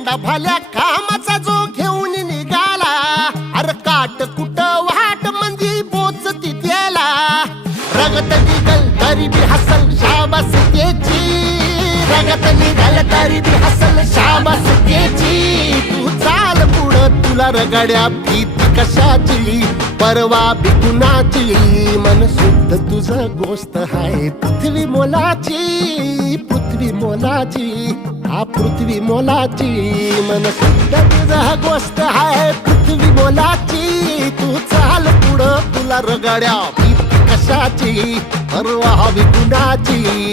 झेंडा भाल्या कामाचा जो घेऊन निघाला, अरे काट कुट वाट मंदी पोचती त्याला, रगत निघल तरी बी हसल शाबास त्याची, रगत निघल तरी बी हसल शाबास त्याची. तू चाल पुढं तुला रगड्या भीती कशाची, परवा बी कुणाची, मन शुद्ध तुझं गोष्ट हाय पृथ्वी मोलाची, पृथ्वी मोलाची, हा पृथ्वी मोलाची, मन शुद्ध तुझं गोष्ट हाय पृथ्वी मोलाची. तू चाल पुढं तुला रगड्या भीती कशाची, परवा बी कुणाची,